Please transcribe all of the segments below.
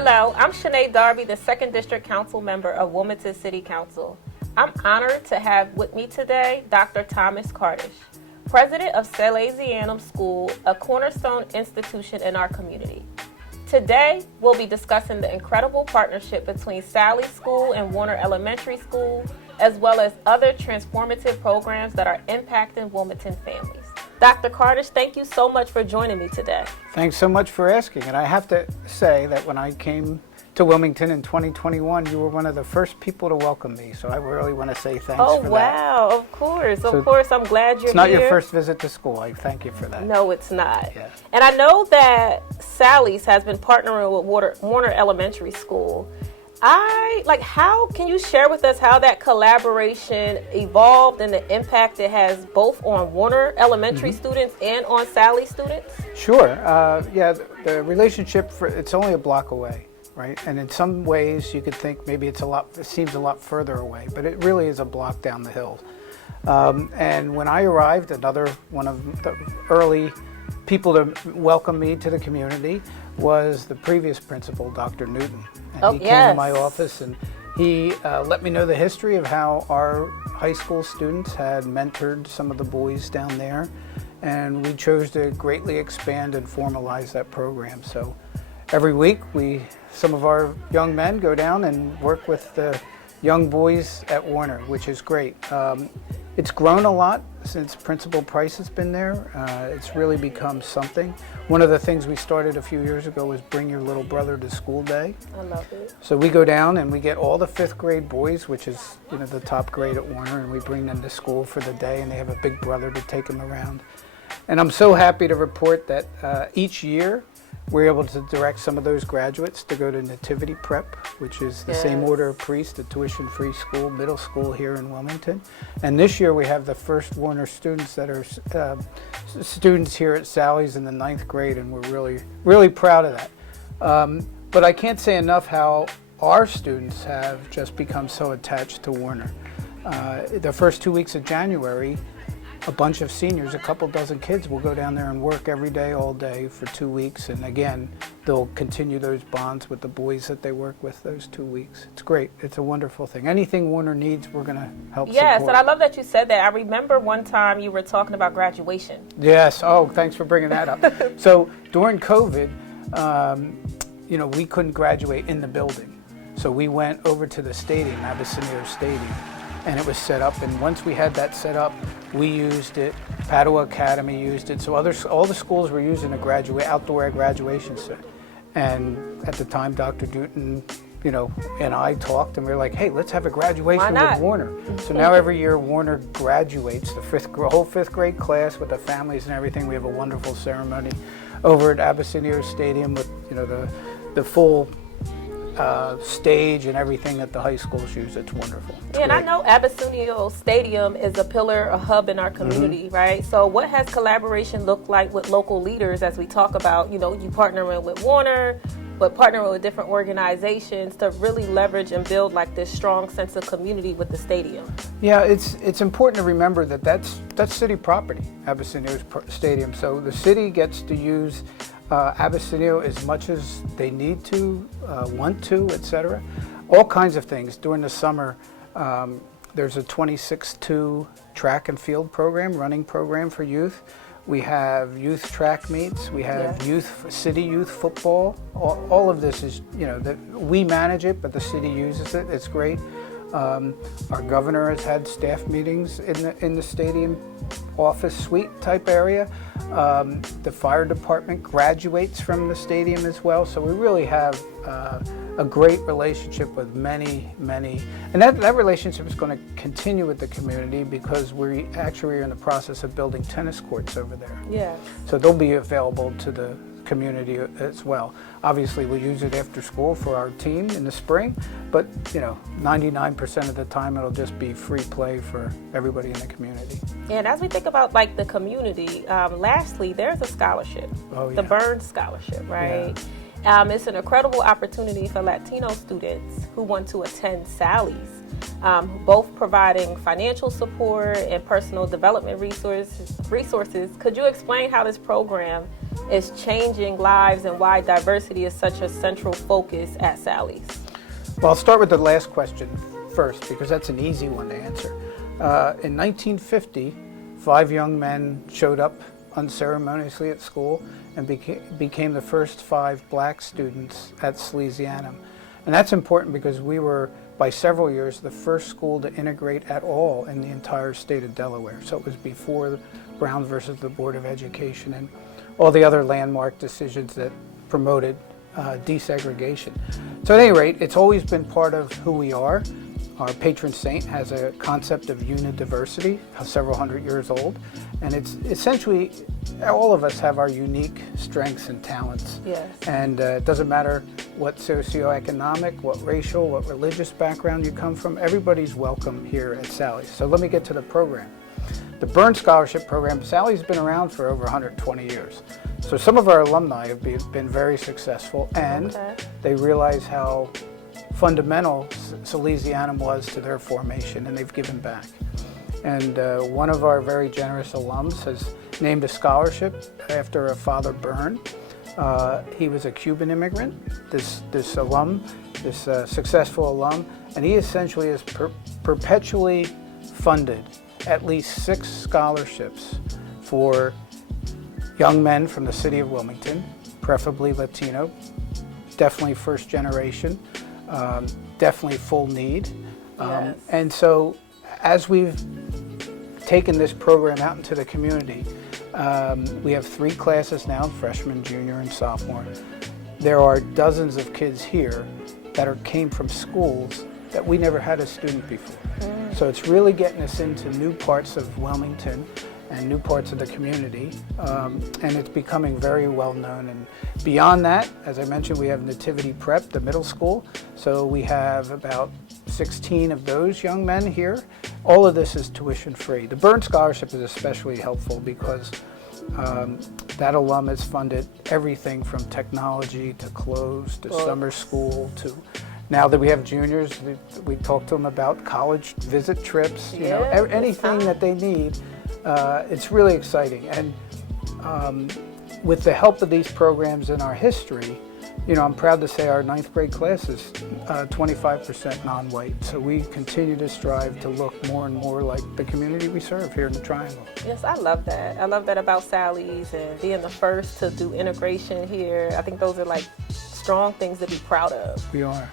Hello, I'm Shané Darby, the 2nd District Councilmember of Wilmington City Council. I'm honored to have with me today Dr. Thomas Kardish, President of Salesianum School, a cornerstone institution in our community. Today, we'll be discussing the incredible partnership between Sally School and Warner Elementary School, as well as other transformative programs that are impacting Wilmington families. Dr. Kardish, thank you so much for joining me today. Thanks so much for asking. And I have to say that when I came to Wilmington in 2021, you were one of the first people to welcome me. So I really want to say thanks for that. Oh, wow. Of course. I'm glad you're here. It's not your first visit to school. I thank you for that. No, it's not. Yeah. And I know that Sally's has been partnering with Warner Elementary School. How can you share with us how that collaboration evolved and the impact it has both on Warner Elementary students and on Sally students? Sure. The relationship, it's only a block away, right? And in some ways you could think maybe it seems a lot further away, but it really is a block down the hill. And when I arrived, another one of the early people to welcome me to the community was the previous principal, Dr. Newton. And he came to my office and he let me know the history of how our high school students had mentored some of the boys down there. And we chose to greatly expand and formalize that program. So every week, some of our young men go down and work with the young boys at Warner, which is great. It's grown a lot since Principal Price has been there. It's really become something. One of the things we started a few years ago was Bring Your Little Brother to School Day. I love it. So we go down and we get all the 5th grade boys, which is the top grade at Warner, and we bring them to school for the day, and they have a big brother to take them around. And I'm so happy to report that each year we're able to direct some of those graduates to go to Nativity Prep, which is the same order of priest, a tuition-free school, middle school here in Wilmington. And this year we have the first Warner students that are students here at Sally's in the 9th grade, and we're really, really proud of that. But I can't say enough how our students have just become so attached to Warner. The first 2 weeks of January, a bunch of seniors, a couple dozen kids, will go down there and work every day, all day for 2 weeks. And again, they'll continue those bonds with the boys that they work with those 2 weeks. It's great. It's a wonderful thing. Anything Warner needs, we're going to help Yes, support. and I love that you said that. I remember one time you were talking about graduation. Yes. Oh, thanks for bringing that up. So during COVID, we couldn't graduate in the building. So we went over to the stadium, Abyssinia Stadium, and it was set up. And once we had that set up, we used it. Padua Academy used it. So all the schools were using a outdoor graduation set. And at the time, Dr. Newton, and I talked, and we were like, hey, let's have a graduation with Warner. So now every year Warner graduates the whole 5th grade class with the families and everything. We have a wonderful ceremony over at Abyssinia Stadium with the full stage and everything that the high schools use. It's wonderful. And I know Abyssinia Stadium is a hub in our community, right? So what has collaboration looked like with local leaders as we talk about, you partnering with Warner, but partnering with different organizations to really leverage and build this strong sense of community with the stadium? Yeah, it's important to remember that that's city property, Abyssinia Stadium. So the city gets to use Abyssinia as much as they need to, want to, etc. All kinds of things. During the summer, there's a 26-2 track and field program, running program for youth. We have youth track meets. We have city youth football. All of this is, that we manage it, but the city uses it. It's great. Our governor has had staff meetings in the stadium office suite type area. The fire department graduates from the stadium as well. So we really have a great relationship with many, and that relationship is going to continue with the community because we actually are in the process of building tennis courts over there. Yeah. So they'll be available to the community as well. Obviously, we'll use it after school for our team in the spring, but 99% of the time it'll just be free play for everybody in the community. And as we think about the community, lastly, there's a scholarship, the Burns Scholarship, right? Yeah. It's an incredible opportunity for Latino students who want to attend Sally's, both providing financial support and personal development resources. Could you explain how this program is changing lives and why diversity is such a central focus at Sally's? Well, I'll start with the last question first because that's an easy one to answer. In 1950, 5 young men showed up unceremoniously at school and became the first 5 black students at Salesianum. And that's important because we were, by several years, the first school to integrate at all in the entire state of Delaware. So it was before Brown versus the Board of Education and all the other landmark decisions that promoted desegregation. So at any rate, it's always been part of who we are. Our patron saint has a concept of unidiversity, several hundred years old, and it's essentially all of us have our unique strengths and talents. Yes. And it doesn't matter what socioeconomic, what racial, what religious background you come from, everybody's welcome here at Sally's. So let me get to the program. The Byrne Scholarship Program, Sally's been around for over 120 years. So some of our alumni have been very successful, and they realize how fundamental Salesianum was to their formation, and they've given back. And one of our very generous alums has named a scholarship after a Father Byrne. He was a Cuban immigrant, this successful alum, and he essentially has perpetually funded at least 6 scholarships for young men from the City of Wilmington, preferably Latino, definitely first generation, definitely full need. Yes. And so as we've taken this program out into the community, we have 3 classes now, freshman, junior, and sophomore. There are dozens of kids here that came from schools that we never had a student before. So it's really getting us into new parts of Wilmington and new parts of the community, and it's becoming very well known. And beyond that, as I mentioned, we have Nativity Prep, the middle school, so we have about 16 of those young men here. All of this is tuition free. The Byrne Scholarship is especially helpful because that alum has funded everything from technology to clothes to summer school to now that we have juniors, we talk to them about college visit trips, you know, anything that they need. It's really exciting. And with the help of these programs in our history, you know, I'm proud to say our 9th grade class is 25% non-white. So we continue to strive to look more and more like the community we serve here in the Triangle. Yes, I love that. I love that about Sally's and being the first to do integration here. I think those are like strong things to be proud of. We are.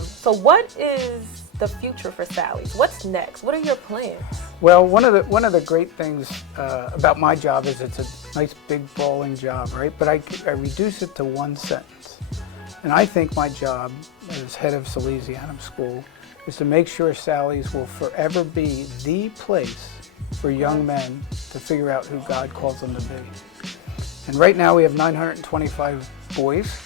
So what is the future for Sally's? What's next? What are your plans? Well, one of the great things about my job is it's a nice big brawling job, right? But I reduce it to one sentence. And I think my job as head of Salesianum School is to make sure Sally's will forever be the place for young men to figure out who God calls them to be. And right now we have 925 boys,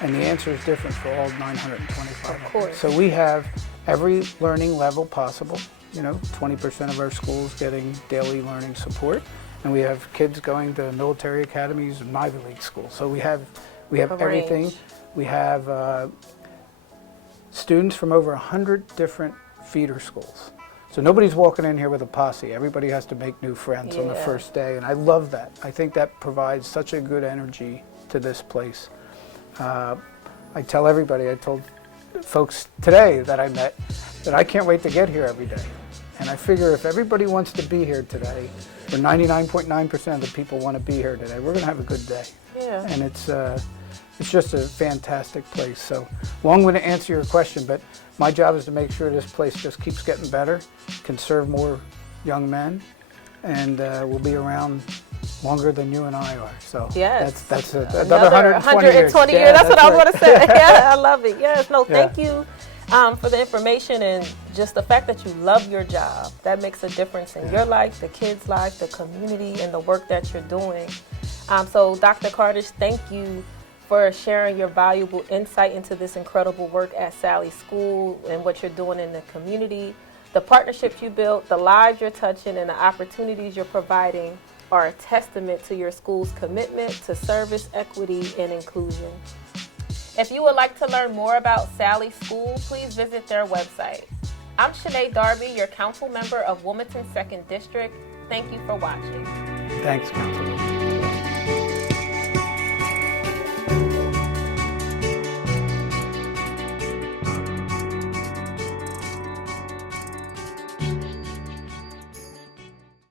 and the answer is different for all 925. Of course. So we have every learning level possible. You know, 20% of our schools getting daily learning support, and we have kids going to military academies and Ivy League schools. So we have everything. Range. We have students from over 100 different feeder schools. So nobody's walking in here with a posse. Everybody has to make new friends on the first day, and I love that. I think that provides such a good energy to this place. I tell everybody, I told folks today that I met, that I can't wait to get here every day. And I figure if everybody wants to be here today, or 99.9% of the people want to be here today, we're going to have a good day. Yeah. And it's just a fantastic place. So, long-winded to answer your question, but my job is to make sure this place just keeps getting better, can serve more young men, and we'll be around longer than you and I are. So that's another 120 years. Yeah, that's what I was going to say. Right. Yeah, I love it. Yes, no, thank you for the information and just the fact that you love your job. That makes a difference in your life, the kids' life, the community, and the work that you're doing. So Dr. Kardish, thank you for sharing your valuable insight into this incredible work at Sally's School and what you're doing in the community. The partnerships you built, the lives you're touching, and the opportunities you're providing are a testament to your school's commitment to service, equity, and inclusion. If you would like to learn more about Sally's School, please visit their website. I'm Shané Darby, your council member of Wilmington 2nd District. Thank you for watching. Thanks, Councilman.